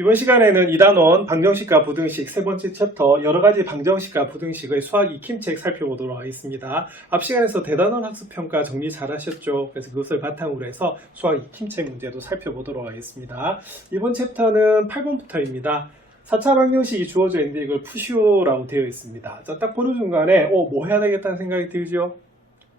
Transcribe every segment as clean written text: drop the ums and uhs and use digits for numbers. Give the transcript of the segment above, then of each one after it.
이번 시간에는 2단원 방정식과 부등식 세 번째 챕터 여러가지 방정식과 부등식의 수학 익힘책 살펴보도록 하겠습니다. 앞 시간에서 대단원 학습평가 정리 잘 하셨죠? 그래서 그것을 바탕으로 해서 수학 익힘책 문제도 살펴보도록 하겠습니다. 이번 챕터는 8번부터입니다. 4차 방정식이 주어져 있는데 이걸 푸시오라고 되어 있습니다. 자, 딱 보는 순간에 뭐 해야 되겠다는 생각이 들죠?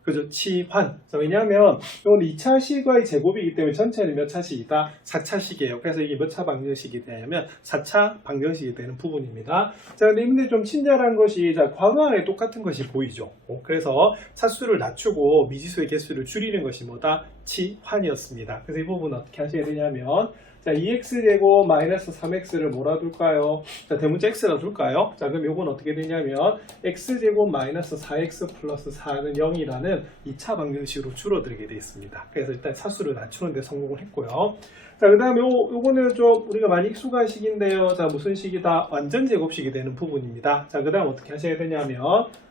그죠? 치환. 자, 왜냐하면 이건 2차식의 제곱이기 때문에 전체는 몇 차식이다? 4차식이에요. 그래서 이게 몇 차 방정식이 되냐면 4차 방정식이 되는 부분입니다. 자, 근데 이분들 좀 친절한 것이 자, 괄호 안에 똑같은 것이 보이죠. 그래서 차수를 낮추고 미지수의 개수를 줄이는 것이 뭐다? 치환이었습니다. 그래서 이 부분은 어떻게 하셔야 되냐면 자, 2x제곱 마이너스 3x를 뭐라 둘까요? 자, 대문자 x라 둘까요? 자, 그럼 요건 어떻게 되냐면 x제곱 마이너스 4x 플러스 4는 0이라는 2차 방정식으로 줄어들게 되어 있습니다. 그래서 일단 차수를 낮추는 데 성공을 했고요. 자, 그 다음에 요거는 좀 우리가 많이 익숙한 식인데요. 자, 무슨 식이다? 완전 제곱식이 되는 부분입니다. 자, 그 다음 어떻게 하셔야 되냐면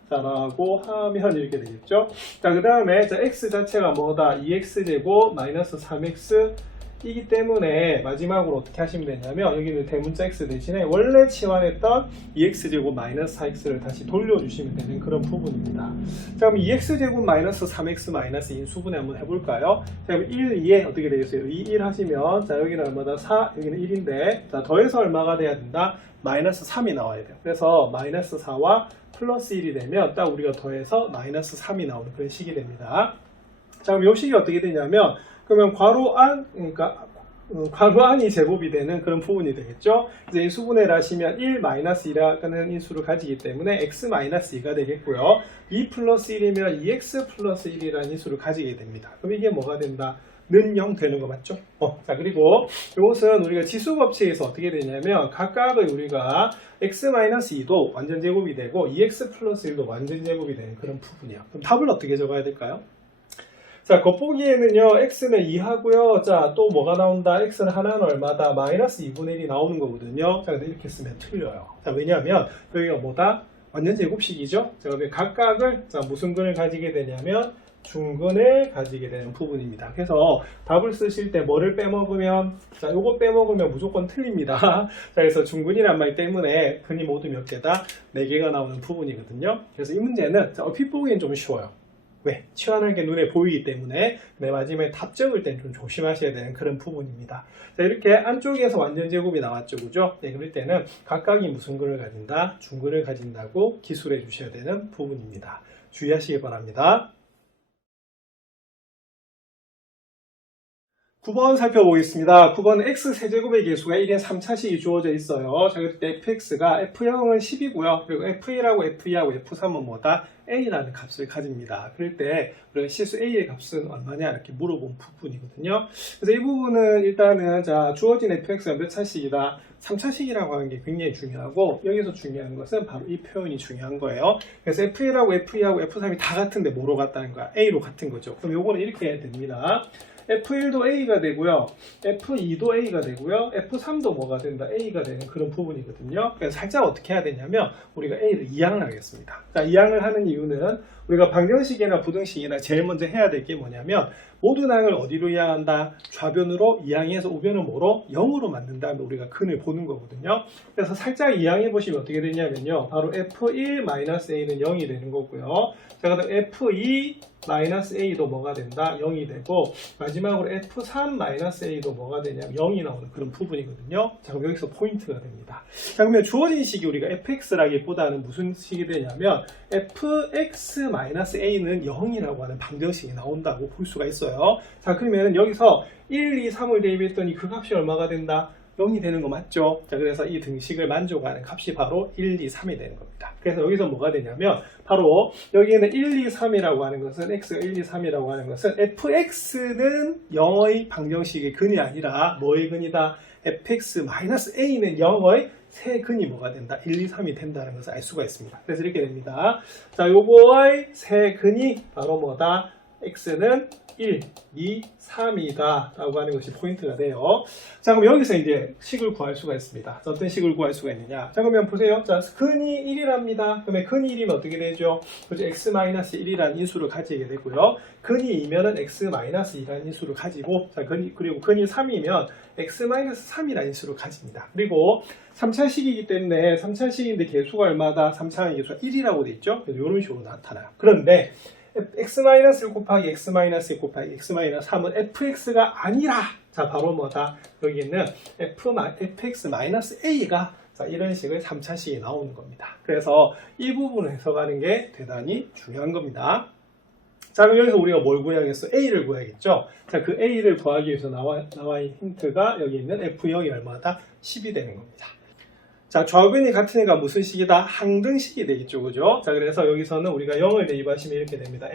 자, 라고 하면 이렇게 되겠죠? 자, 그 다음에 자, x 자체가 뭐다? 2x제곱 마이너스 3x 이기 때문에 마지막으로 어떻게 하시면 되냐면 여기는 대문자 x 대신에 원래 치환했던 2x제곱 마이너스 4x를 다시 돌려주시면 되는 그런 부분입니다. 자, 그럼 2x제곱 마이너스 3x 마이너스 인수분해 한번 해볼까요? 자, 그럼 1, 2에 어떻게 되겠어요? 2, 1 하시면 자, 여기는 얼마다? 4, 여기는 1인데 자, 더해서 얼마가 돼야 된다? 마이너스 3이 나와야 돼요. 그래서 마이너스 4와 플러스 1이 되면 딱 우리가 더해서 마이너스 3이 나오는 그런 식이 됩니다. 자, 그럼 이 식이 어떻게 되냐면 그러면 괄호 안, 그러니까 괄호 안이 제곱이 되는 그런 부분이 되겠죠. 이제 인수분해를 하시면 1-2라는 인수를 가지기 때문에 x-2가 되겠고요. 2 플러스 1이면 2x 플러스 1이라는 인수를 가지게 됩니다. 그럼 이게 뭐가 된다? 는 0 되는 거 맞죠? 자, 그리고 이것은 우리가 지수 법칙에서 어떻게 되냐면 각각의 우리가 x-2도 완전 제곱이 되고 2x 플러스 1도 완전 제곱이 되는 그런 부분이에요. 그럼 답을 어떻게 적어야 될까요? 자, 겉보기에는요, x는 2하고요. 자, 또 뭐가 나온다? x는 하나는 얼마다? 마이너스 2분의 1이 나오는 거거든요. 자, 근데 이렇게 쓰면 틀려요. 자, 왜냐하면 여기가 뭐다? 완전 제곱식이죠? 자, 그러면 각각을, 자, 무슨 근을 가지게 되냐면 중근을 가지게 되는 부분입니다. 그래서 답을 쓰실 때 뭐를 빼먹으면, 자, 요거 빼먹으면 무조건 틀립니다. 자, 그래서 중근이란 말 때문에 근이 모두 몇 개다? 4개가 나오는 부분이거든요. 그래서 이 문제는, 자, 얼핏 보기엔 좀 쉬워요. 왜? 치환하게 눈에 보이기 때문에 맨 마지막에 답 적을 땐 좀 조심하셔야 되는 그런 부분입니다. 자, 이렇게 안쪽에서 완전 제곱이 나왔죠, 그죠? 네, 그럴 때는 각각이 무슨 근을 가진다? 중근을 가진다고 기술해 주셔야 되는 부분입니다. 주의하시기 바랍니다. 9번 살펴보겠습니다. 9번은 x세제곱의 개수가 1인 3차식이 주어져 있어요. 자, 그때 fx가 f0은 10이고요. 그리고 f1하고 f2하고 f3은 뭐다? a라는 값을 가집니다. 그럴 때 우리가 실수 a의 값은 얼마냐 이렇게 물어본 부분이거든요. 그래서 이 부분은 일단은 자, 주어진 fx가 몇 차식이다? 3차식이라고 하는 게 굉장히 중요하고 여기서 중요한 것은 바로 이 표현이 중요한 거예요. 그래서 f1하고 f2하고 f3이 다 같은데 뭐로 같다는 거야? a로 같은 거죠. 그럼 요거는 이렇게 해야 됩니다. F1도 A가 되고요. F2도 A가 되고요. F3도 뭐가 된다? A가 되는 그런 부분이거든요. 그래서 살짝 어떻게 해야 되냐면 우리가 A를 이항을 하겠습니다. 자, 이항을 하는 이유는 우리가 방정식이나 부등식이나 제일 먼저 해야 될 게 뭐냐면 모든 항을 어디로 이항한다? 좌변으로 이항해서 우변은 뭐로? 0으로 만든 다음에 우리가 근을 보는 거거든요. 그래서 살짝 이항해 보시면 어떻게 되냐면요. 바로 F1-A는 0이 되는 거고요. 자, 그다음 F2-A도 뭐가 된다? 0이 되고 마지막으로 F3-A도 뭐가 되냐면 0이 나오는 그런 부분이거든요. 자, 그럼 여기서 포인트가 됩니다. 자, 그러면 주어진 식이 우리가 fx라기보다는 무슨 식이 되냐면 fx-a는 0이라고 하는 방정식이 나온다고 볼 수가 있어요. 자, 그러면 여기서 1, 2, 3을 대입했더니 그 값이 얼마가 된다? 0이 되는 거 맞죠? 자, 그래서 이 등식을 만족하는 값이 바로 1, 2, 3이 되는 겁니다. 그래서 여기서 뭐가 되냐면 바로 여기에는 1, 2, 3이라고 하는 것은 x가 1, 2, 3이라고 하는 것은 fx는 0의 방정식의 근이 아니라 뭐의 근이다? fx-a는 0의 세 근이 뭐가 된다? 1, 2, 3이 된다는 것을 알 수가 있습니다. 그래서 이렇게 됩니다. 자, 요거의 세 근이 바로 뭐다? x는 1, 2, 3이다 라고 하는 것이 포인트가 돼요. 자, 그럼 여기서 이제 식을 구할 수가 있습니다. 자, 어떤 식을 구할 수가 있느냐. 자, 그러면 보세요. 자, 근이 1이랍니다. 그러면 근이 1이면 어떻게 되죠? 그죠? x-1이라는 인수를 가지게 되고요. 근이 2면은 x-2라는 인수를 가지고, 자, 그리고 근이 3이면 x-3이라는 인수를 가집니다. 그리고 3차식이기 때문에 3차식인데 개수가 얼마다? 3차의 개수가 1이라고 돼 있죠? 그래서 이런 식으로 나타나요. 그런데 x-1 곱하기 x-1 곱하기 x-3은 fx가 아니라, 자, 바로 뭐다? 여기는 fx-a가, 자, 이런 식의 3차식이 나오는 겁니다. 그래서 이 부분을 해석하는 게 대단히 중요한 겁니다. 자, 그럼 여기서 우리가 뭘 구해야겠어? A를 구해야겠죠? 자, 그 A를 구하기 위해서 나와 있는 힌트가 여기 있는 F0이 얼마다? 10이 되는 겁니다. 자, 좌변이 같으니까 무슨 식이다? 항등식이 되겠죠, 그죠? 자, 그래서 여기서는 우리가 0을 대입하시면 이렇게 됩니다.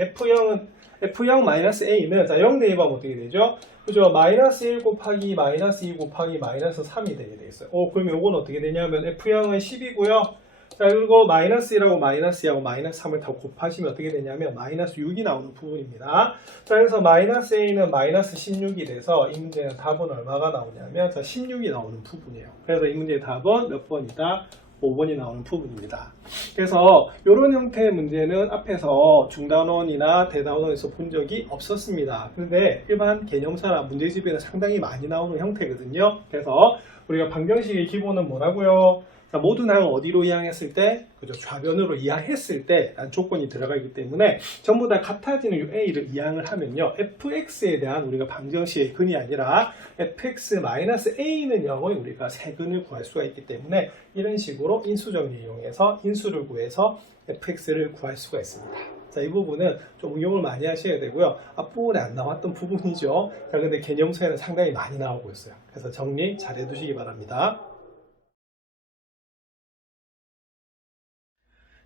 F0-A는, 자, 0 대입하면 어떻게 되죠? 그죠? 마이너스 1 곱하기 마이너스 2 곱하기 마이너스 3이 되게 되겠어요. 그럼 요건 어떻게 되냐면 F0은 10이고요. 자, 그리고 마이너스 1하고 마이너스 2하고 마이너스 3을 다 곱하시면 어떻게 되냐면 마이너스 6이 나오는 부분입니다. 자, 그래서 마이너스 A는 마이너스 16이 돼서 이 문제는 답은 얼마가 나오냐면, 자, 16이 나오는 부분이에요. 그래서 이 문제의 답은 몇 번이다? 5번이 나오는 부분입니다. 그래서 이런 형태의 문제는 앞에서 중단원이나 대단원에서 본 적이 없었습니다. 그런데 일반 개념사나 문제집에는 상당히 많이 나오는 형태거든요. 그래서 우리가 방정식의 기본은 뭐라고요? 자, 모든 항을 어디로 이항했을 때, 그죠? 좌변으로 이항했을 때 라는 조건이 들어가기 때문에 전부 다 같아지는 A를 이항을 하면요, fx에 대한 우리가 방정식의 근이 아니라 fx-a는 0의 우리가 세근을 구할 수가 있기 때문에 이런 식으로 인수정리 이용해서 인수를 구해서 fx를 구할 수가 있습니다. 자, 이 부분은 좀 응용을 많이 하셔야 되고요. 앞부분에 안 나왔던 부분이죠. 자, 근데 개념서에는 상당히 많이 나오고 있어요. 그래서 정리 잘 해두시기 바랍니다.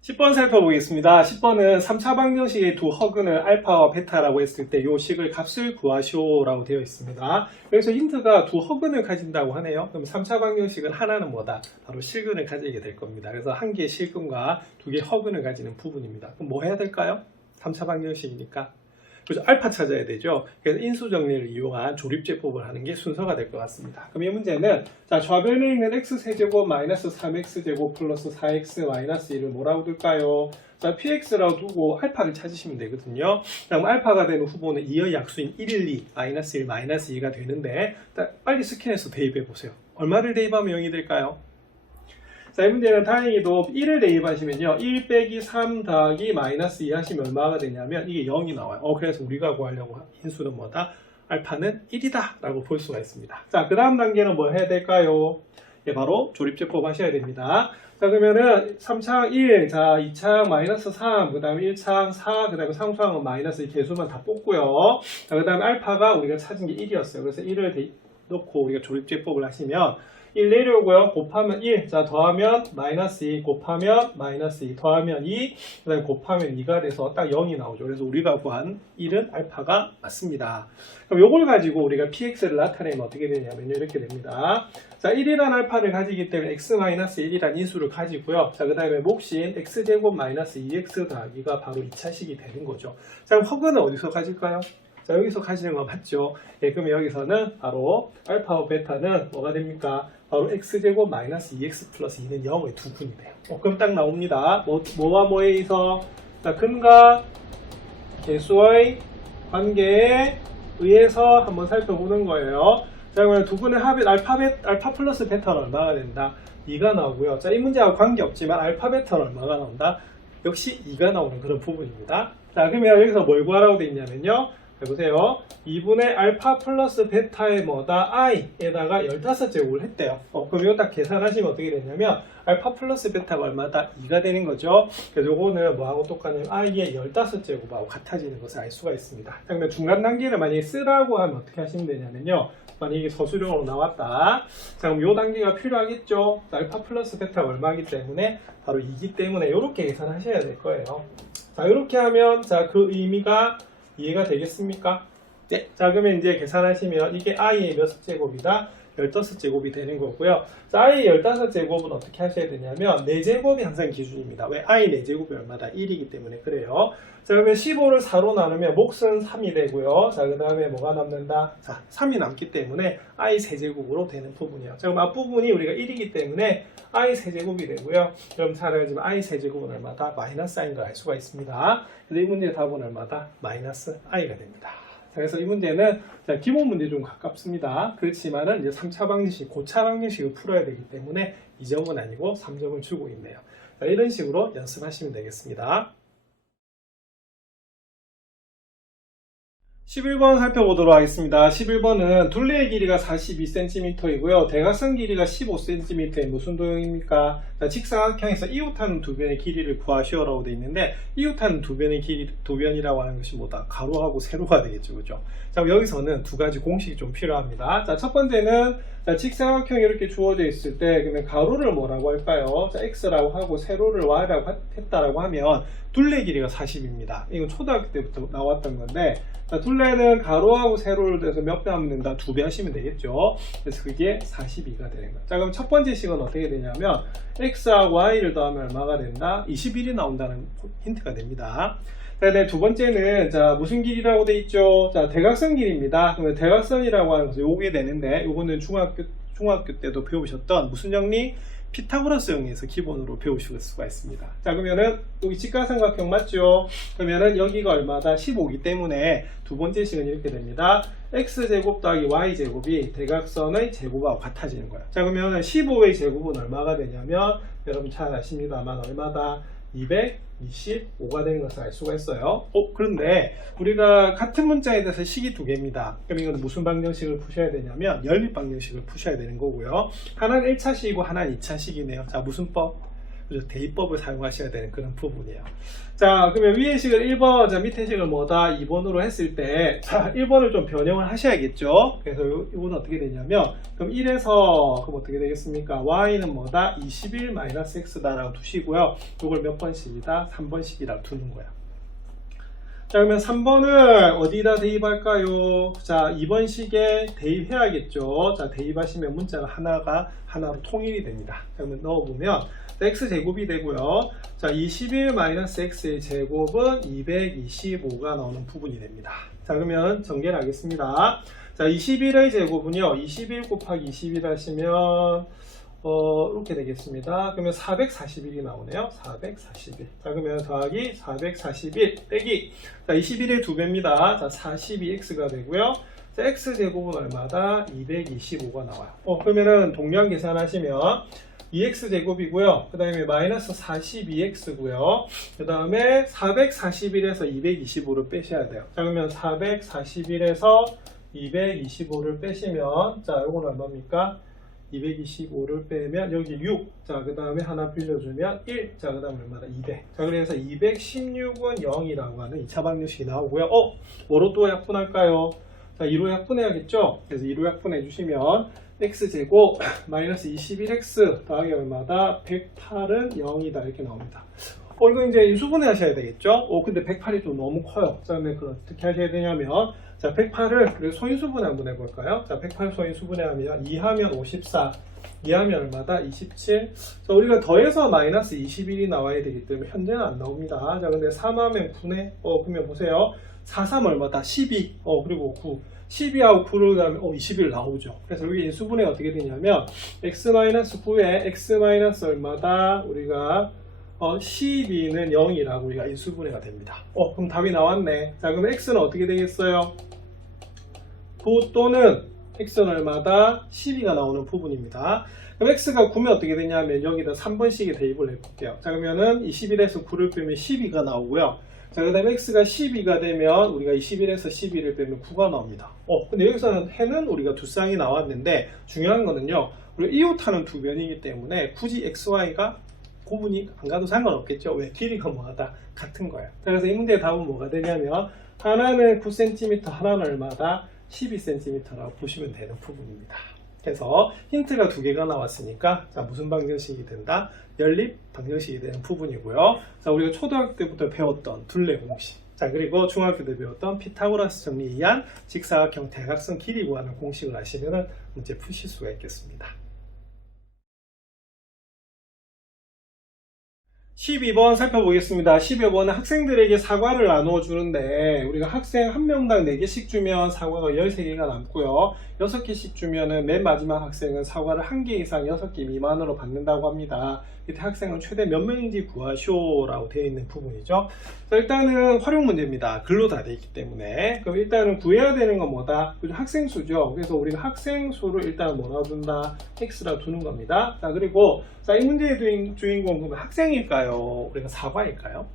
10번 살펴보겠습니다. 10번은 3차 방정식의 두 허근을 알파와 베타라고 했을 때 이 식의 값을 구하시오라고 되어 있습니다. 여기서 힌트가 두 허근을 가진다고 하네요. 그럼 3차 방정식은 하나는 뭐다? 바로 실근을 가지게 될 겁니다. 그래서 한 개의 실근과 두 개의 허근을 가지는 부분입니다. 그럼 뭐 해야 될까요? 3차 방정식이니까. 그래서 알파 찾아야 되죠. 그래서 인수정리를 이용한 조립제법을 하는 게 순서가 될 것 같습니다. 그럼 이 문제는, 자, 좌변에 있는 x세제곱 마이너스 3x제곱 플러스 4x 마이너스 1을 뭐라고 둘까요? 자, px라고 두고 알파를 찾으시면 되거든요. 그럼 알파가 되는 후보는 2의 약수인 1, 2, 마이너스 1, 마이너스 2가 되는데, 빨리 스캔해서 대입해 보세요. 얼마를 대입하면 0이 될까요? 자, 이 문제는 다행히도 1을 대입하시면요, 1 빼기 3 더하기 마이너스 2 하시면 얼마가 되냐면 이게 0이 나와요. 그래서 우리가 구하려고 한 인수는 뭐다? 알파는 1이다 라고 볼 수가 있습니다. 자, 그 다음 단계는 뭘 해야 될까요? 예, 바로 조립제법 하셔야 됩니다. 자, 그러면은 3차항 1, 자, 2차항 마이너스 3, 그 다음에 1차항 4, 그 다음에 상수항은 마이너스 2 개수만 다 뽑고요. 자, 그 다음에 알파가 우리가 찾은 게 1이었어요. 그래서 1을 넣고 우리가 조립제법을 하시면 1 내려오고요. 곱하면 1, 자, 더하면 마이너스 2, 곱하면 마이너스 2, 더하면 2, 그 다음에 곱하면 2가 돼서 딱 0이 나오죠. 그래서 우리가 구한 1은 알파가 맞습니다. 그럼 요걸 가지고 우리가 px를 나타내면 어떻게 되냐면요, 이렇게 됩니다. 자, 1이란 알파를 가지기 때문에 x-1이란 인수를 가지고요. 자, 그 다음에 몫인 x제곱 마이너스 2x 더하기가 바로 2차식이 되는 거죠. 자, 그럼 허근은 어디서 가질까요? 자, 여기서 가시는 거 맞죠? 예, 그러면 여기서는 바로 알파와 베타는 뭐가 됩니까? 바로 x제곱 마이너스 2x 플러스 2는 0의 두 근이 돼요. 그럼 딱 나옵니다. 뭐와 뭐에 의해서? 자, 근과 개수의 관계에 의해서 한번 살펴보는 거예요. 자, 그러면 두 근의 합이 알파 플러스 베타는 얼마가 된다? 2가 나오고요. 자, 이 문제하고 관계없지만 알파 베타는 얼마가 나온다? 역시 2가 나오는 그런 부분입니다. 자, 그러면 여기서 뭘 구하라고 되어 있냐면요, 해보세요. 2분의 알파 플러스 베타의 뭐다? i에다가 15제곱을 했대요. 그럼 이거 딱 계산하시면 어떻게 되냐면 알파 플러스 베타가 얼마다? 2가 되는 거죠. 그래서 이거는 뭐하고 똑같냐면 i의 15제곱하고 같아지는 것을 알 수가 있습니다. 자, 그러면 중간 단계를 만약에 쓰라고 하면 어떻게 하시면 되냐면요, 만약에 서술형으로 나왔다. 자, 그럼 이 단계가 필요하겠죠. 알파 플러스 베타가 얼마이기 때문에 바로 2기 때문에 이렇게 계산하셔야 될 거예요. 자, 이렇게 하면, 자, 그 의미가 이해가 되겠습니까? 네. 자, 그러면 이제 계산하시면 이게 i의 몇 제곱이다? 15제곱이 되는 거고요. 자, i 15제곱은 어떻게 하셔야 되냐면 4제곱이 항상 기준입니다. 왜? i 4제곱이 얼마다? 1이기 때문에 그래요. 자, 그러면 15를 4로 나누면 몫은 3이 되고요. 자, 그 다음에 뭐가 남는다? 자, 3이 남기 때문에 i 세제곱으로 되는 부분이에요. 자, 그럼 앞부분이 우리가 1이기 때문에 i 세제곱이 되고요. 그럼 잘 알지만 i 세제곱은 얼마다? 마이너스 i인 걸 알 수가 있습니다. 그래서 이 문제의 답은 얼마다? 마이너스 i가 됩니다. 자, 그래서 이 문제는 기본 문제 좀 가깝습니다. 그렇지만은 이제 3차 방정식, 고차 방정식을 풀어야 되기 때문에 2점은 아니고 3점을 주고 있네요. 자, 이런 식으로 연습하시면 되겠습니다. 11번 살펴보도록 하겠습니다. 11번은 둘레의 길이가 42cm이고요. 대각선 길이가 15cm의 무슨 도형입니까? 직사각형에서 이웃하는 두 변의 길이를 구하시오라고 되어 있는데 이웃하는 두 변의 길이, 도변이라고 하는 것이 뭐다? 가로하고 세로가 되겠죠. 그죠? 자, 여기서는 두 가지 공식이 좀 필요합니다. 자, 첫 번째는 직사각형이 이렇게 주어져 있을 때 그러면 가로를 뭐라고 할까요? 자, x라고 하고 세로를 y라고 했다라고 하면 둘레 길이가 40입니다. 이건 초등학교 때부터 나왔던 건데 자, 둘레는 가로하고 세로를 대서 몇 배 하면 된다? 2배 하시면 되겠죠. 그래서 그게 42가 되는 거예요. 자, 그럼 첫 번째 식은 어떻게 되냐면 x하고 y를 더하면 얼마가 된다? 21이 나온다는 힌트가 됩니다. 자, 네, 두 번째는 자, 무슨 길이라고 돼 있죠? 자, 대각선 길이입니다. 그러면 대각선이라고 하는 것이 요게 되는데 요거는 중학교 때도 배우셨던 무슨 정리? 피타고라스 정리에서 기본으로 배우실 수가 있습니다. 자, 그러면은 여기 직각삼각형 맞죠? 그러면은 여기가 얼마다? 15이기 때문에 두 번째 식은 이렇게 됩니다. x제곱 더하기 y제곱이 대각선의 제곱하고 같아지는 거예요. 자, 그러면 15의 제곱은 얼마가 되냐면 여러분 잘 아십니다만 얼마다? 225가 되는 것을 알 수가 있어요. 그런데 우리가 같은 문자에 대해서 식이 두 개입니다. 그럼 이건 무슨 방정식을 푸셔야 되냐면 연립 방정식을 푸셔야 되는 거고요. 하나는 1차식이고 하나는 2차식이네요. 자, 무슨 법? 그래서 대입법을 사용하셔야 되는 그런 부분이에요. 자, 그러면 위의 식을 1번, 자, 밑에 식을 뭐다? 2번으로 했을 때, 자, 1번을 좀 변형을 하셔야겠죠? 그래서 이건 어떻게 되냐면, 그럼 1에서, 그럼 어떻게 되겠습니까? y는 뭐다? 21-x다라고 두시고요. 이걸 몇 번씩이다? 3번씩이라고 두는 거야. 자, 그러면 3번을 어디다 대입할까요? 자, 2번 식에 대입해야겠죠? 자, 대입하시면 문자가 하나로 통일이 됩니다. 자, 그러면 넣어보면, x제곱이 되고요. 자, 21-x의 제곱은 225가 나오는 부분이 됩니다. 자, 그러면 전개를 하겠습니다. 자, 21의 제곱은요, 21 곱하기 21 하시면, 이렇게 되겠습니다. 그러면 441이 나오네요. 441. 자, 그러면 더하기 441 빼기. 자, 21의 2배입니다. 자, 42x가 되고요. 자, x제곱은 얼마다? 225가 나와요. 그러면은 동량 계산하시면 2x제곱이고요. 그 다음에 마이너스 42x고요. 그 다음에 441에서 225를 빼셔야 돼요. 자, 그러면 441에서 225를 빼시면, 자, 이건 얼마입니까? 225를 빼면 여기 6. 자, 그 다음에 하나 빌려주면 1. 자, 그 다음에 얼마다? 200. 자, 그래서 216은 0이라고 하는 2차 방정식이 나오고요. 뭐로 또 약분할까요? 자, 2로 약분해야겠죠? 그래서 2로 약분해 주시면 x제곱 마이너스 21x 더하기 얼마다? 108은 0이다 이렇게 나옵니다. 이거 이제 인수분해 하셔야 되겠죠? 근데 108이 좀 너무 커요. 그 다음에 그럼 어떻게 하셔야 되냐면 자, 108을 소인수분해 한번 해볼까요? 자, 108 소인수분해하면 2하면 54 2하면 얼마다? 27. 자, 우리가 더해서 마이너스 21이 나와야 되기 때문에 현재는 안 나옵니다. 자, 근데 3하면 9네. 그러면 보세요. 4, 3 얼마다? 12. 그리고 9. 12하고 9를 더하면 21 나오죠. 그래서 여기 인수분해 어떻게 되냐면 x-9에 x- 얼마다? 우리가 12는 0이라고 우리가 인수분해가 됩니다. 그럼 답이 나왔네. 자, 그럼 x는 어떻게 되겠어요? 9 또는 x는 얼마다? 12가 나오는 부분입니다. 그럼 x가 9면 어떻게 되냐면 여기다 3번씩에 대입을 해볼게요. 자, 그러면은 21에서 9를 빼면 12가 나오고요. 자, 그 다음에 x가 12가 되면 우리가 21에서 12를 빼면 9가 나옵니다. 근데 여기서는 해는 우리가 두 쌍이 나왔는데 중요한 거는요. 우리가 이웃하는 두 변이기 때문에 굳이 xy가 구분이 안 가도 상관없겠죠. 왜? 길이가 뭐하다? 같은 거예요. 그래서 이 문제의 답은 뭐가 되냐면 하나는 9cm, 하나는 얼마다? 12cm라고 보시면 되는 부분입니다. 그래서 힌트가 두 개가 나왔으니까 자, 무슨 방정식이 된다? 연립 방정식이 되는 부분이고요. 자, 우리가 초등학교 때부터 배웠던 둘레 공식. 자, 그리고 중학교 때 배웠던 피타고라스 정리에 의한 직사각형 대각선 길이 구하는 공식을 아시면 문제 푸실 수가 있겠습니다. 12번 살펴보겠습니다. 12번은 학생들에게 사과를 나누어 주는데 우리가 학생 한 명당 4개씩 주면 사과가 13개가 남고요. 6개씩 주면은 맨 마지막 학생은 사과를 1개 이상 6개 미만으로 받는다고 합니다. 이때 학생은 최대 몇 명인지 구하시오라고 되어 있는 부분이죠. 자, 일단은 활용 문제입니다. 글로 다 되어 있기 때문에. 그럼 일단은 구해야 되는 건 뭐다? 학생 수죠. 그래서 우리가 학생 수를 일단 뭐라고 둔다? X라고 두는 겁니다. 자, 그리고 자, 이 문제의 주인공은 학생일까요? 우리가 사과일까요?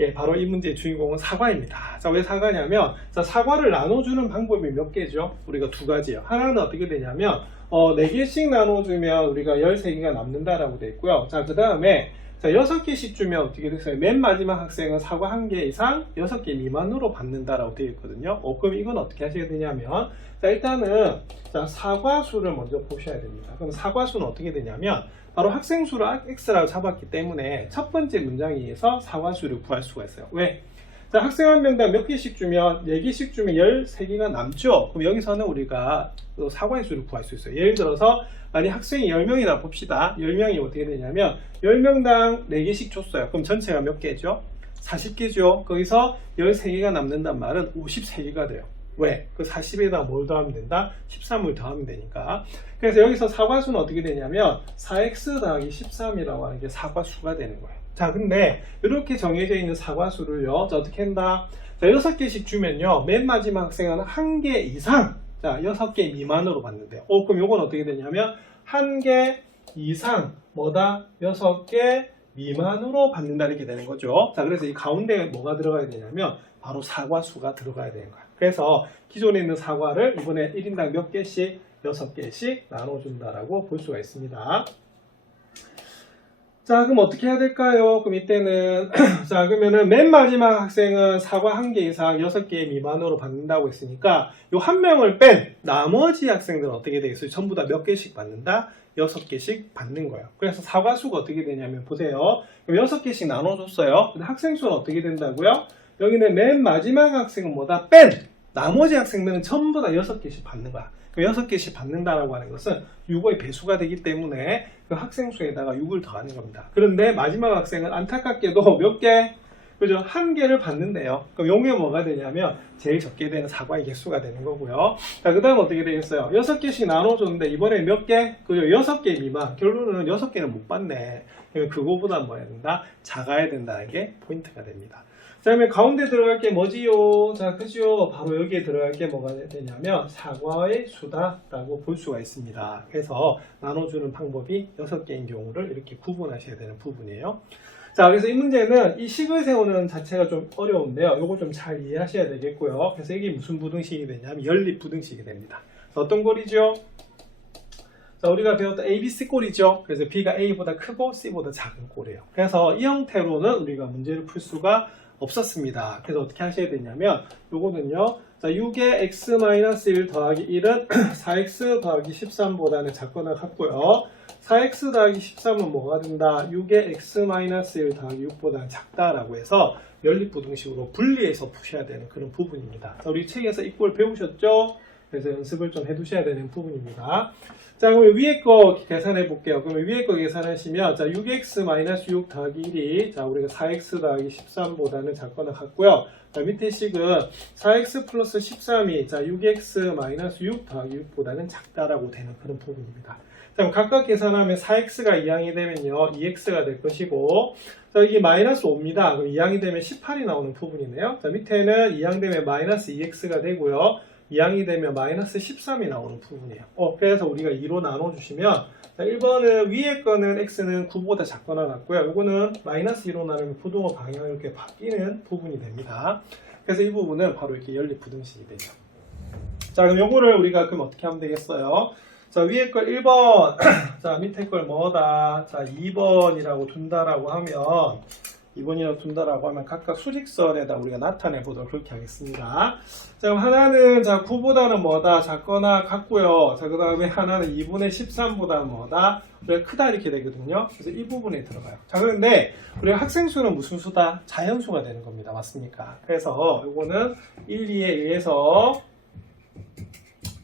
예, 바로 이 문제의 주인공은 사과입니다. 자, 왜 사과냐면, 자, 사과를 나눠주는 방법이 몇 개죠? 우리가 2가지요. 하나는 어떻게 되냐면, 4개씩 나눠주면 우리가 13개가 남는다라고 되어 있고요. 자, 그 다음에, 자, 6개씩 주면 어떻게 됐어요? 맨 마지막 학생은 사과 1개 이상 6개 미만으로 받는다라고 되어 있거든요. 그럼 이건 어떻게 하셔야 되냐면, 자, 일단은, 자, 사과수를 먼저 보셔야 됩니다. 그럼 사과수는 어떻게 되냐면, 바로 학생 수를 X라고 잡았기 때문에 첫 번째 문장에 의해서 사과수를 구할 수가 있어요. 왜? 자, 학생 한 명당 몇 개씩 주면 4개씩 주면 13개가 남죠. 그럼 여기서는 우리가 사과의 수를 구할 수 있어요. 예를 들어서 만약 학생이 10명이라 봅시다. 10명이 어떻게 되냐면 10명당 4개씩 줬어요. 그럼 전체가 몇 개죠? 40개죠. 거기서 13개가 남는단 말은 53개가 돼요. 왜? 그 40에다 뭘 더하면 된다? 13을 더하면 되니까. 그래서 여기서 사과수는 어떻게 되냐면 4x 더하기 13이라고 하는 게 사과수가 되는 거예요. 자, 근데 이렇게 정해져 있는 사과수를요, 자, 어떻게 한다? 자, 6개씩 주면요, 맨 마지막 학생은 1개 이상, 자, 6개 미만으로 받는데요. 그럼 요건 어떻게 되냐면 1개 이상, 뭐다? 6개 미만으로 받는다 이렇게 되는 거죠. 자, 그래서 이 가운데에 뭐가 들어가야 되냐면 바로 사과수가 들어가야 되는 거예요. 그래서 기존에 있는 사과를 이번에 1인당 몇 개씩? 6개씩 나눠준다라고 볼 수가 있습니다. 자, 그럼 어떻게 해야 될까요? 그럼 이때는 자, 그러면은 맨 마지막 학생은 사과 1개 이상 6개 미만으로 받는다고 했으니까 요 한 명을 뺀 나머지 학생들은 어떻게 되겠어요? 전부 다 몇 개씩 받는다? 6개씩 받는 거예요. 그래서 사과수가 어떻게 되냐면 보세요. 그럼 6개씩 나눠줬어요. 근데 학생 수는 어떻게 된다고요? 여기는 맨 마지막 학생은 뭐다? 뺀 나머지 학생들은 전부 다 6개씩 받는 거야. 그 6개씩 받는다라고 하는 것은 6의 배수가 되기 때문에 그 학생 수에다가 6을 더하는 겁니다. 그런데 마지막 학생은 안타깝게도 몇 개? 그죠? 1개를 받는데요. 그럼 용에 뭐가 되냐면 제일 적게 되는 사과의 개수가 되는 거고요. 자, 그 다음 어떻게 되겠어요? 6개씩 나눠줬는데 이번에 몇 개? 그죠? 6개 미만. 결론은 6개는 못 받네. 그거보다 뭐 해야 된다? 작아야 된다는 게 포인트가 됩니다. 자, 그러면 가운데 들어갈 게 뭐지요? 자, 그죠? 바로 여기에 들어갈 게 뭐가 되냐면 사과의 수다라고 볼 수가 있습니다. 그래서 나눠주는 방법이 6개인 경우를 이렇게 구분하셔야 되는 부분이에요. 자, 그래서 이 문제는 이 식을 세우는 자체가 좀 어려운데요. 요거 좀 잘 이해하셔야 되겠고요. 그래서 이게 무슨 부등식이 되냐면 연립 부등식이 됩니다. 어떤 꼴이죠? 자, 우리가 배웠던 A, B, C 꼴이죠. 그래서 B가 A보다 크고 C보다 작은 꼴이에요. 그래서 이 형태로는 우리가 문제를 풀 수가 없었습니다. 그래서 어떻게 하셔야 되냐면 요거는요. 자, 6의 x-1 더하기 1은 4x 더하기 13보다는 작거나 같고요. 4x 더하기 13은 뭐가 된다? 6의 x-1 더하기 6보다는 작다라고 해서 연립부등식으로 분리해서 푸셔야 되는 그런 부분입니다. 자, 우리 책에서 이 꼴 배우셨죠? 그래서 연습을 좀 해두셔야 되는 부분입니다. 자, 그럼 위에 거 계산해 볼게요. 그러면 위에 거 계산하시면, 자, 6x-6 더하기 1이, 자, 우리가 4x 더하기 13보다는 작거나 같고요. 자, 밑에 식은 4x 플러스 13이, 자, 6x-6 더하기 6보다는 작다라고 되는 그런 부분입니다. 자, 그럼 각각 계산하면 4x가 2항이 되면요, 2x가 될 것이고, 자, 이게 마이너스 5입니다. 그럼 2항이 되면 18이 나오는 부분이네요. 자, 밑에는 2항 되면 마이너스 2x가 되고요. 2항이 되면 마이너스 13이 나오는 부분이에요. 그래서 우리가 2로 나눠주시면, 자, 1번은 위에 거는 x는 9보다 작거나 같고요. 요거는 마이너스 2로 나누면 부등호 방향이 이렇게 바뀌는 부분이 됩니다. 그래서 이 부분은 바로 이렇게 연립 부등식이 되죠. 자, 그럼 요거를 우리가 그럼 어떻게 하면 되겠어요? 자, 위에 걸 1번, 자, 밑에 걸 뭐다? 자, 2번이라고 둔다라고 하면, 2번이라고 둔다라고 하면 각각 수직선에다 우리가 나타내 보도록 그렇게 하겠습니다. 자, 그럼 하나는 자 9보다는 뭐다? 작거나 같고요. 자, 그 다음에 하나는 2분의 13보다는 뭐다? 우리가 크다 이렇게 되거든요. 그래서 이 부분에 들어가요. 자, 그런데 우리가 학생 수는 무슨 수다? 자연수가 되는 겁니다. 맞습니까? 그래서 이거는 1, 2에 의해서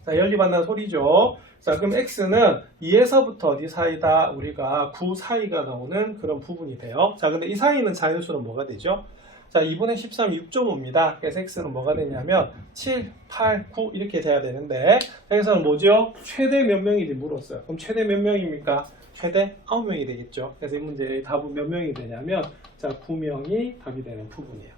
자, 연립한다는 소리죠. 자, 그럼 x는 2에서부터 어디 사이다? 우리가 9 사이가 나오는 그런 부분이 돼요. 자, 근데 이 사이는 자연수는 뭐가 되죠? 자, 2분의 13, 6.5입니다. 그래서 x는 뭐가 되냐면 7, 8, 9 이렇게 돼야 되는데 여기서는 뭐죠? 최대 몇 명이지 물었어요. 그럼 최대 몇 명입니까? 최대 9명이 되겠죠. 그래서 이 문제의 답은 몇 명이 되냐면 자, 9명이 답이 되는 부분이에요.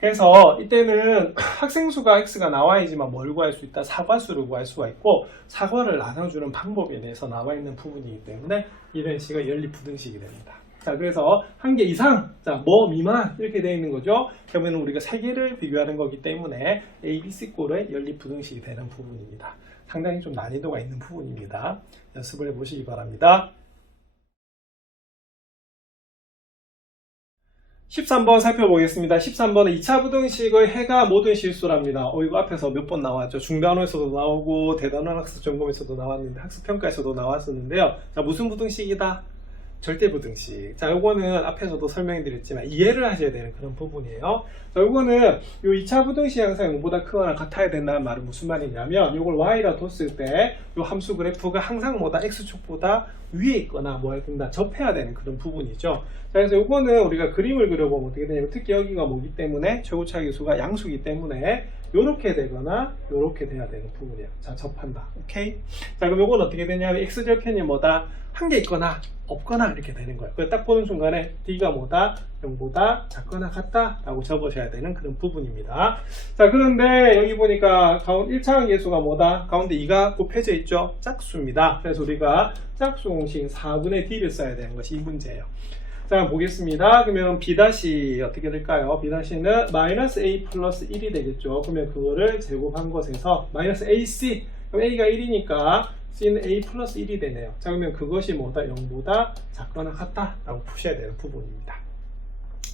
그래서 이때는 학생 수가 x가 나와야지만 뭘 구할 수 있다? 사과수를 구할 수가 있고 사과를 나눠주는 방법에 대해서 나와 있는 부분이기 때문에 이런 식의 연립부등식이 됩니다. 자, 그래서 한 개 이상, 자, 뭐 미만 이렇게 되어 있는 거죠. 그러면 우리가 세 개를 비교하는 거기 때문에 A, B, C 꼴의 연립부등식이 되는 부분입니다. 상당히 좀 난이도가 있는 부분입니다. 연습을 해보시기 바랍니다. 13번 살펴보겠습니다. 13번은 2차 부등식의 해가 모든 실수랍니다. 이거 앞에서 몇 번 나왔죠. 중단호에서도 나오고 대단원 학습 점검에서도 나왔는데 학습평가에서도 나왔었는데요. 자, 무슨 부등식이다? 절대 부등식. 자, 요거는 앞에서도 설명드렸지만 이해를 하셔야 되는 그런 부분이에요. 자, 요거는 요 2차 부등식 항상 0보다 크거나 같아야 된다는 말은 무슨 말이냐면 요걸 y라 뒀을 때 요 함수 그래프가 항상 뭐다 x축보다 위에 있거나 뭐 해야 된다 접해야 되는 그런 부분이죠. 자, 그래서 요거는 우리가 그림을 그려보면 어떻게 되냐면 특히 여기가 뭐기 때문에 최고차 계수가 양수기 때문에 요렇게 되거나 요렇게 돼야 되는 부분이에요. 자, 접한다. 오케이? 자, 그럼 요건 어떻게 되냐면 x절편이 뭐다? 한 개 있거나 없거나 이렇게 되는 거예요. 그래서 딱 보는 순간에 D가 뭐다? 0보다 작거나 같다 라고 적으셔야 되는 그런 부분입니다. 자, 그런데 여기 보니까 1차항 계수가 뭐다? 가운데 2가 곱해져 있죠? 짝수입니다. 그래서 우리가 짝수 공식 4분의 D를 써야 되는 것이 이 문제예요. 자, 보겠습니다. 그러면 B' 어떻게 될까요? B'는 마이너스 A 플러스 1이 되겠죠. 그러면 그거를 제곱한 것에서 마이너스 AC, 그럼 A가 1이니까 C는 A 플러스 1이 되네요. 자, 그러면 그것이 뭐다? 0보다 작거나 같다 라고 푸셔야 되는 부분입니다.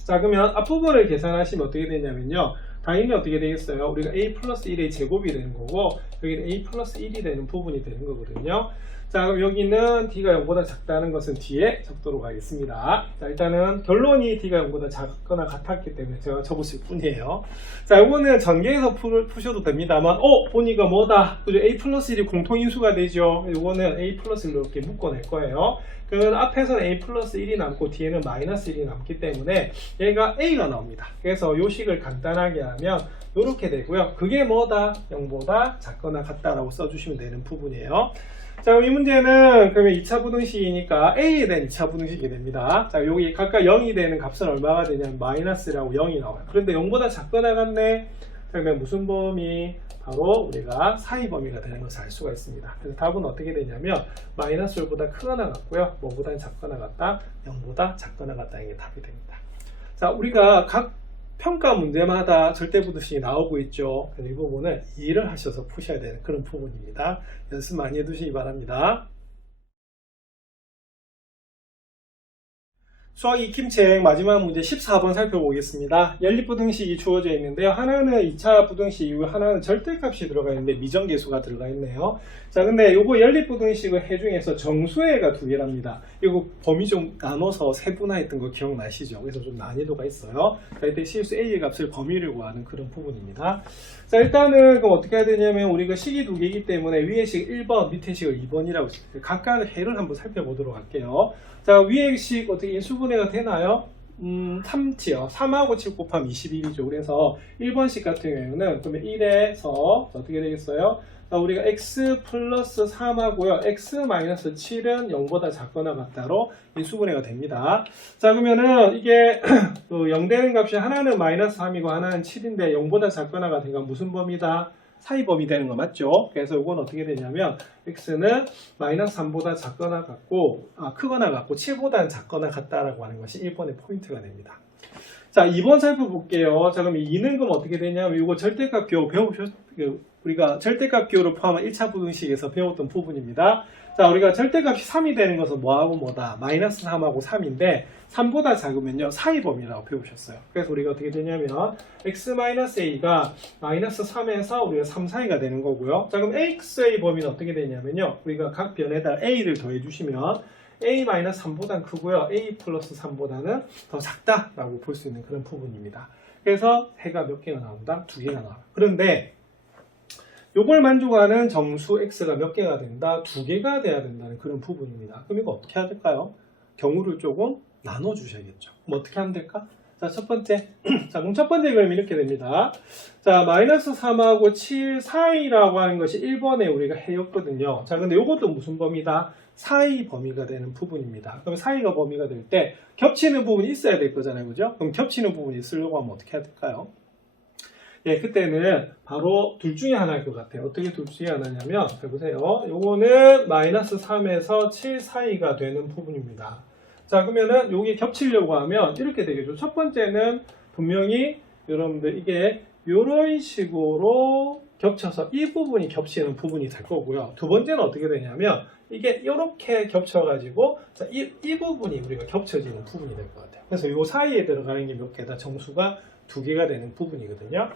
자, 그러면 앞부분을 계산하시면 어떻게 되냐면요. 당연히 어떻게 되겠어요? 우리가 A 플러스 1의 제곱이 되는 거고 여기는 A 플러스 1이 되는 부분이 되는 거거든요. 자, 그럼 여기는 D가 0보다 작다는 것은 뒤에 적도록 하겠습니다. 자, 일단은 결론이 D가 0보다 작거나 같았기 때문에 제가 적었을 뿐이에요. 자, 이거는 전개해서 푸셔도 됩니다만 보니까 뭐다? 그죠? A 플러스 1이 공통인수가 되죠. 이거는 A 플러스 1로 이렇게 묶어낼 거예요. 그러면 앞에서는 A 플러스 1이 남고 뒤에는 마이너스 1이 남기 때문에 얘가 A가 나옵니다. 그래서 요식을 간단하게 하면 이렇게 되고요. 그게 뭐다? 0보다 작거나 같다라고 써주시면 되는 부분이에요. 자, 그럼 이 문제는 그러면 2차 부등식이니까 A에 대한 2차 부등식이 됩니다. 자, 여기 각각 0이 되는 값은 얼마가 되냐면 마이너스라고 0이 나와요. 그런데 0보다 작거나 같네? 그러면 무슨 범위? 바로 우리가 사이 범위가 되는 것을 알 수가 있습니다. 그래서 답은 어떻게 되냐면 마이너스 1보다 크거나 같고요. 뭐보다 작거나 같다? 0보다 작거나 같다. 이게 답이 됩니다. 자, 우리가 각 평가 문제마다 절대부등식이 나오고 있죠. 그래서 이 부분을 이해를 하셔서 푸셔야 되는 그런 부분입니다. 연습 많이 해두시기 바랍니다. 수학 익힘책 마지막 문제 14번 살펴보겠습니다. 연립부등식이 주어져 있는데요. 하나는 2차 부등식 이후 하나는 절대값이 들어가 있는데 미정계수가 들어가 있네요. 자, 근데 요거 연립부등식의 해 중에서 정수해가 두 개랍니다. 이거 범위 좀 나눠서 세분화했던 거 기억나시죠? 그래서 좀 난이도가 있어요. 자, 이때 실수 A의 값을 범위를 구하는 그런 부분입니다. 자, 일단은 그럼 어떻게 해야 되냐면 우리가 식이 두 개이기 때문에 위의 식 1번, 밑의 식을 2번이라고 각각의 해를 한번 살펴보도록 할게요. 자, 위의 식 어떻게 인수분해가 되나요? 3지요. 3하고 7 곱하면 21이죠. 그래서 1번식 같은 경우는 그러면 1에서 어떻게 되겠어요? 자, 우리가 x 플러스 3하고요. x 마이너스 7은 0보다 작거나 같다로 인수분해가 됩니다. 자, 그러면은 이게 0 되는 값이 하나는 마이너스 3이고 하나는 7인데 0보다 작거나 같은 건 무슨 범위다? 사이 범위 되는 거 맞죠? 그래서 이건 어떻게 되냐면 x는 마이너스 3보다 작거나 같고 크거나 같고 7보다는 작거나 같다라고 하는 것이 1번의 포인트가 됩니다. 자, 2번 살펴볼게요. 자, 그럼 2는 그럼 어떻게 되냐면 이거 절대값 기호 우리가 절대값 기호를 포함한 1차 부등식에서 배웠던 부분입니다. 자, 우리가 절대값이 3이 되는 것은 뭐하고 뭐다? 마이너스 3하고 3인데 3보다 작으면요 사이 범위라고 배우셨어요. 그래서 우리가 어떻게 되냐면 x-a가 마이너스 3에서 우리가 3 사이가 되는 거고요. 자, 그럼 ax의 범위는 어떻게 되냐면요 우리가 각 변에다 a를 더해 주시면 a-3보다는 크고요 a 플러스 3보다는 더 작다라고 볼 수 있는 그런 부분입니다. 그래서 해가 몇 개가 나온다? 2개가 나와요. 그런데 요걸 만족하는 정수 x가 몇 개가 된다? 2개가 돼야 된다는 그런 부분입니다. 그럼 이거 어떻게 해야 될까요? 경우를 조금 나눠 주셔야겠죠. 그럼 어떻게 하면 될까? 자, 첫 번째. 자, 그럼 첫 번째 그림이 이렇게 됩니다. 자, 마이너스 3하고 7 사이라고 하는 것이 1번에 우리가 해였거든요. 자, 근데 요것도 무슨 범위다? 사이 범위가 되는 부분입니다. 그럼 사이가 범위가 될 때 겹치는 부분이 있어야 될 거잖아요. 그죠? 그럼 겹치는 부분이 있으려고 하면 어떻게 해야 될까요? 예, 그때는 바로 둘 중에 하나일 것 같아요. 어떻게 둘 중에 하나냐면, 자, 보세요. 요거는 마이너스 3에서 7 사이가 되는 부분입니다. 자, 그러면은 요게 겹치려고 하면 이렇게 되겠죠. 첫 번째는 분명히 여러분들 이게 이런 식으로 겹쳐서 이 부분이 겹치는 부분이 될 거고요. 두 번째는 어떻게 되냐면 이게 이렇게 겹쳐가지고 자, 이 부분이 우리가 겹쳐지는 부분이 될 것 같아요. 그래서 요 사이에 들어가는 게 몇 개다? 정수가 2개가 되는 부분이거든요.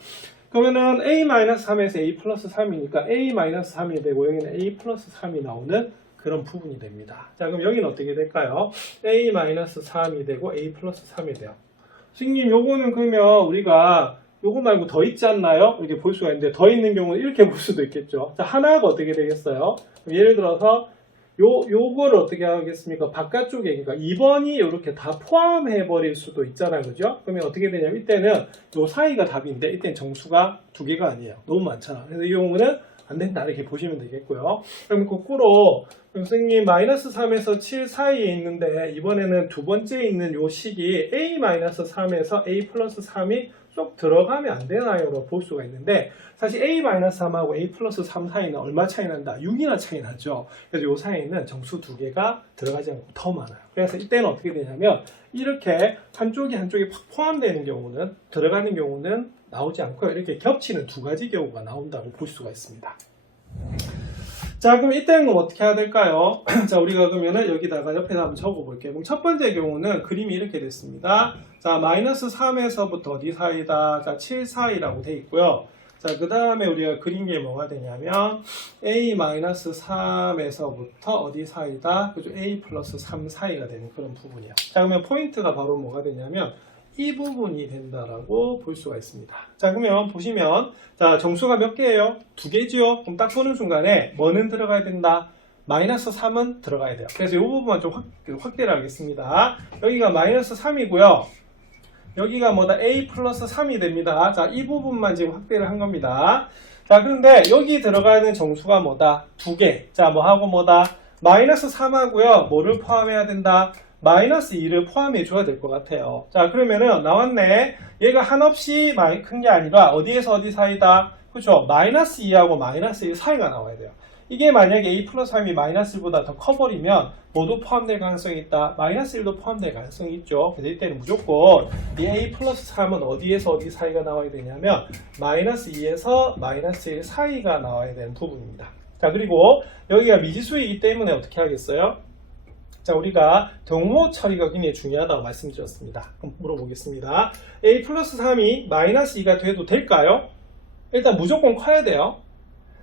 그러면은 a-3에서 a 플러스 3이니까 a-3이 되고 여기는 a 플러스 3이 나오는 그런 부분이 됩니다. 자, 그럼 여기는 어떻게 될까요? a-3이 되고 a 플러스 3이 돼요. 선생님, 요거는 그러면 우리가 요거 말고 더 있지 않나요? 이렇게 볼 수가 있는데 더 있는 경우는 이렇게 볼 수도 있겠죠. 자, 하나가 어떻게 되겠어요? 예를 들어서 요거를 어떻게 하겠습니까? 바깥쪽에, 그러니까 2번이 이렇게 다 포함해 버릴 수도 있잖아요. 그죠? 그러면 어떻게 되냐면 이때는 요 사이가 답인데 이때는 정수가 2개가 아니에요. 너무 많잖아. 그래서 이 경우는 안 된다. 이렇게 보시면 되겠고요. 그러면 거꾸로 선생님 마이너스 3에서 7 사이에 있는데 이번에는 두 번째 있는 요 식이 a-3에서 a 플러스 3이 쏙 들어가면 안 되나요? 볼 수가 있는데 사실 a-3하고 a 플러스 3 사이는 얼마 차이 난다? 6이나 차이 나죠. 그래서 이 사이에는 정수 2개가 들어가지 않고 더 많아요. 그래서 이때는 어떻게 되냐면 이렇게 한쪽이 포함되는 경우는 들어가는 경우는 나오지 않고요. 이렇게 겹치는 두 가지 경우가 나온다고 볼 수가 있습니다. 자, 그럼 이때는 어떻게 해야 될까요? 자, 우리가 그러면은 여기다가 옆에다 한번 적어 볼게요. 그럼 첫 번째 경우는 그림이 이렇게 됐습니다. 자, 마이너스 3에서부터 어디 사이다? 자, 7 사이라고 돼 있고요. 자, 그 다음에 우리가 그린 게 뭐가 되냐면 a-3에서부터 어디 사이다? 그죠? a 플러스 3 사이가 되는 그런 부분이야. 자, 그러면 포인트가 바로 뭐가 되냐면 이 부분이 된다라고 볼 수가 있습니다. 자, 그러면 보시면 자, 정수가 몇 개예요? 2개지요? 그럼 딱 보는 순간에 뭐는 들어가야 된다? 마이너스 3은 들어가야 돼요. 그래서 이 부분만 좀 확대를 하겠습니다. 여기가 마이너스 3이고요. 여기가 뭐다? a 플러스 3이 됩니다. 자, 이 부분만 지금 확대를 한 겁니다. 자, 그런데 여기 들어가는 정수가 뭐다? 2개. 자, 뭐하고 뭐다? 마이너스 3하고요. 뭐를 포함해야 된다? 마이너스 2를 포함해 줘야 될 것 같아요. 자, 그러면은 나왔네. 얘가 한없이 많이 큰 게 아니라 어디에서 어디 사이다? 그렇죠? 마이너스 2하고 마이너스 1 사이가 나와야 돼요. 이게 만약에 a 플러스 3이 마이너스 1보다 더 커버리면 뭐도 포함될 가능성이 있다? 마이너스 1도 포함될 가능성이 있죠. 그래서 이때는 무조건 이 a 플러스 3은 어디에서 어디 사이가 나와야 되냐면 마이너스 2에서 마이너스 1 사이가 나와야 되는 부분입니다. 자, 그리고 여기가 미지수이기 때문에 어떻게 하겠어요? 자, 우리가 등호 처리가 굉장히 중요하다고 말씀드렸습니다. 그럼 물어보겠습니다. a 플러스 3이 마이너스 2가 돼도 될까요? 일단 무조건 커야 돼요.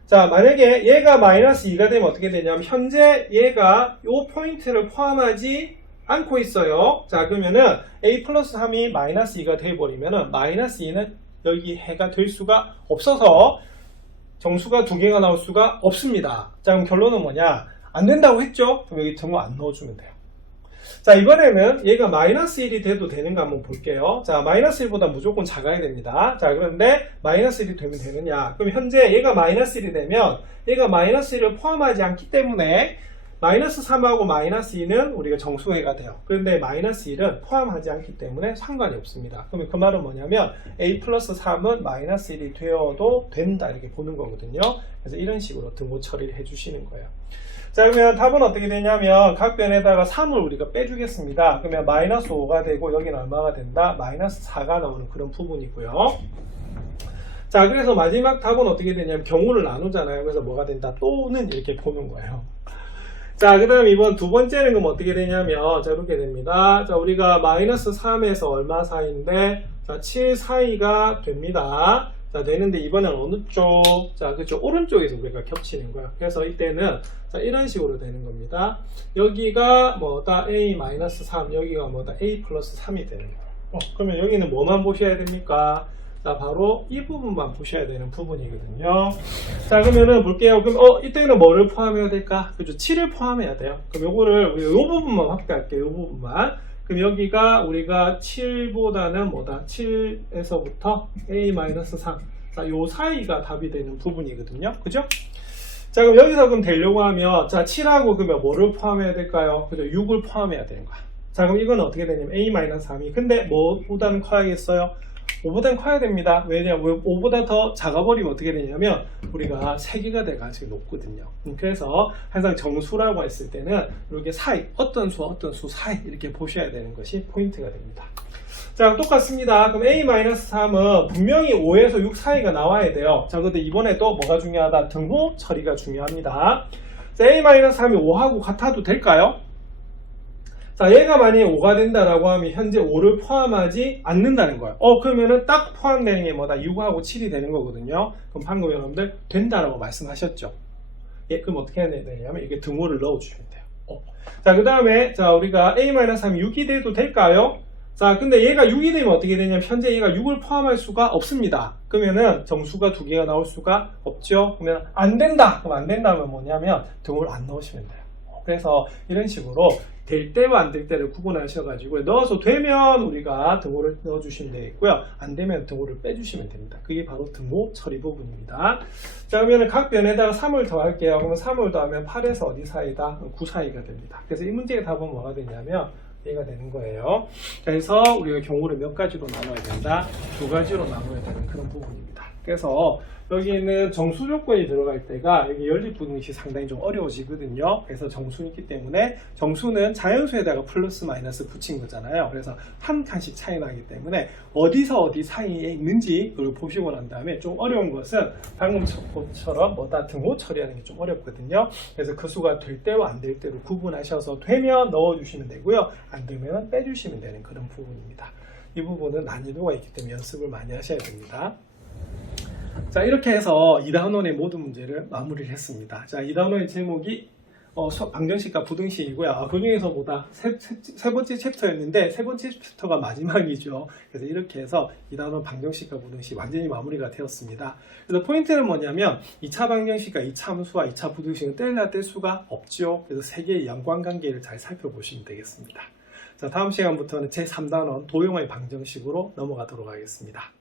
자, 만약에 얘가 마이너스 2가 되면 어떻게 되냐면 현재 얘가 이 포인트를 포함하지 않고 있어요. 자, 그러면은 a 플러스 3이 마이너스 2가 되어버리면은 마이너스 2는 여기 해가 될 수가 없어서 정수가 2개가 나올 수가 없습니다. 자, 그럼 결론은 뭐냐? 안 된다고 했죠? 그럼 여기 등호 안 넣어주면 돼요. 자, 이번에는 얘가 마이너스 1이 돼도 되는가 한번 볼게요. 자, 마이너스 1보다 무조건 작아야 됩니다. 자, 그런데 마이너스 1이 되면 되느냐? 그럼 현재 얘가 마이너스 1이 되면 얘가 마이너스 1을 포함하지 않기 때문에 마이너스 3하고 마이너스 2는 우리가 정수해가 돼요. 그런데 마이너스 1은 포함하지 않기 때문에 상관이 없습니다. 그러면 그 말은 뭐냐면 a 플러스 3은 마이너스 1이 되어도 된다 이렇게 보는 거거든요. 그래서 이런 식으로 등호 처리를 해주시는 거예요. 자, 그러면 답은 어떻게 되냐면 각 변에다가 3을 우리가 빼주겠습니다. 그러면 마이너스 5가 되고 여기는 얼마가 된다? 마이너스 4가 나오는 그런 부분이고요. 자, 그래서 마지막 답은 어떻게 되냐면 경우를 나누잖아요. 그래서 뭐가 된다? 또는 이렇게 보는 거예요. 자, 그 다음 이번 두 번째는 그럼 어떻게 되냐면 자, 이렇게 됩니다. 자, 우리가 마이너스 3에서 얼마 사이인데 자, 7 사이가 됩니다. 자, 되는데 이번엔 어느 쪽? 자, 그쵸. 오른쪽에서 우리가 겹치는 거야. 그래서 이때는 자, 이런 식으로 되는 겁니다. 여기가 뭐다? A-3, 여기가 뭐다? A 플러스 3이 되는 거야. 그러면 여기는 뭐만 보셔야 됩니까? 자, 바로 이 부분만 보셔야 되는 부분이거든요. 자, 그러면은 볼게요. 그럼 이때는 뭐를 포함해야 될까? 그죠? 7을 포함해야 돼요. 그럼 요거를 요 부분만 확대할게요. 요 부분만. 그럼 여기가 우리가 7보다는 뭐다? 7에서부터 A-3. 자, 요 사이가 답이 되는 부분이거든요. 그죠? 자, 그럼 여기서 그럼 되려고 하면, 자, 7하고 그러면 뭐를 포함해야 될까요? 그죠? 6을 포함해야 되는 거야. 자, 그럼 이건 어떻게 되냐면 A-3이. 근데 뭐보다는 커야겠어요? 5보다는 커야 됩니다. 왜냐면 5보다 더 작아버리면 어떻게 되냐면 우리가 3개가 될 가능성이 높거든요. 그래서 항상 정수라고 했을 때는 이렇게 사이, 어떤 수 사이 이렇게 보셔야 되는 것이 포인트가 됩니다. 자, 똑같습니다. 그럼 A-3은 분명히 5에서 6 사이가 나와야 돼요. 자, 근데 이번에 또 뭐가 중요하다? 등호 처리가 중요합니다. 자, A-3이 5하고 같아도 될까요? 자, 얘가 만약에 5가 된다라고 하면 현재 5를 포함하지 않는다는 거예요. 그러면은 딱 포함되는 게 뭐다? 6하고 7이 되는 거거든요. 그럼 방금 여러분들 된다라고 말씀하셨죠? 예, 그럼 어떻게 해야 되냐면 이게 등호를 넣어주시면 돼요. 자, 그 다음에 자, 우리가 A-3이 6이 돼도 될까요? 자, 근데 얘가 6이 되면 어떻게 되냐면 현재 얘가 6을 포함할 수가 없습니다. 그러면은 정수가 2개가 나올 수가 없죠. 그러면 안 된다. 그럼 안 된다면 뭐냐면 등호를 안 넣으시면 돼요. 그래서 이런 식으로 될 때와 안 될 때를 구분하셔가지고 넣어서 되면 우리가 등호를 넣어주시면 되겠고요. 안 되면 등호를 빼주시면 됩니다. 그게 바로 등호 처리 부분입니다. 자, 그러면 각 변에다가 3을 더할게요. 그러면 3을 더하면 8에서 어디 사이다? 9 사이가 됩니다. 그래서 이 문제의 답은 뭐가 되냐면 얘가 되는 거예요. 그래서 우리가 경우를 몇 가지로 나눠야 된다? 2가지로 나눠야 되는 그런 부분입니다. 그래서 여기는 정수 조건이 들어갈 때가 여기 연립부등식 상당히 좀 어려워지거든요. 그래서 정수는 있기 때문에 정수는 자연수에다가 플러스 마이너스 붙인 거잖아요. 그래서 한 칸씩 차이 나기 때문에 어디서 어디 사이에 있는지 그걸 보시고 난 다음에 좀 어려운 것은 방금 것처럼 뭐다 등호 처리하는 게 좀 어렵거든요. 그래서 그 수가 될 때와 안 될 때로 구분하셔서 되면 넣어주시면 되고요. 안 되면 빼주시면 되는 그런 부분입니다. 이 부분은 난이도가 있기 때문에 연습을 많이 하셔야 됩니다. 자, 이렇게 해서 2단원의 모든 문제를 마무리를 했습니다. 자, 2단원의 제목이 방정식과 부등식이고요. 그 중에서 보다 세 번째 챕터였는데 세 번째 챕터가 마지막이죠. 그래서 이렇게 해서 2단원 방정식과 부등식 완전히 마무리가 되었습니다. 그래서 포인트는 뭐냐면 2차 방정식과 2차 함수와 2차 부등식은 뗄래야 뗄 수가 없죠. 그래서 세 개의 연관관계를 잘 살펴보시면 되겠습니다. 자, 다음 시간부터는 제3단원 도형의 방정식으로 넘어가도록 하겠습니다.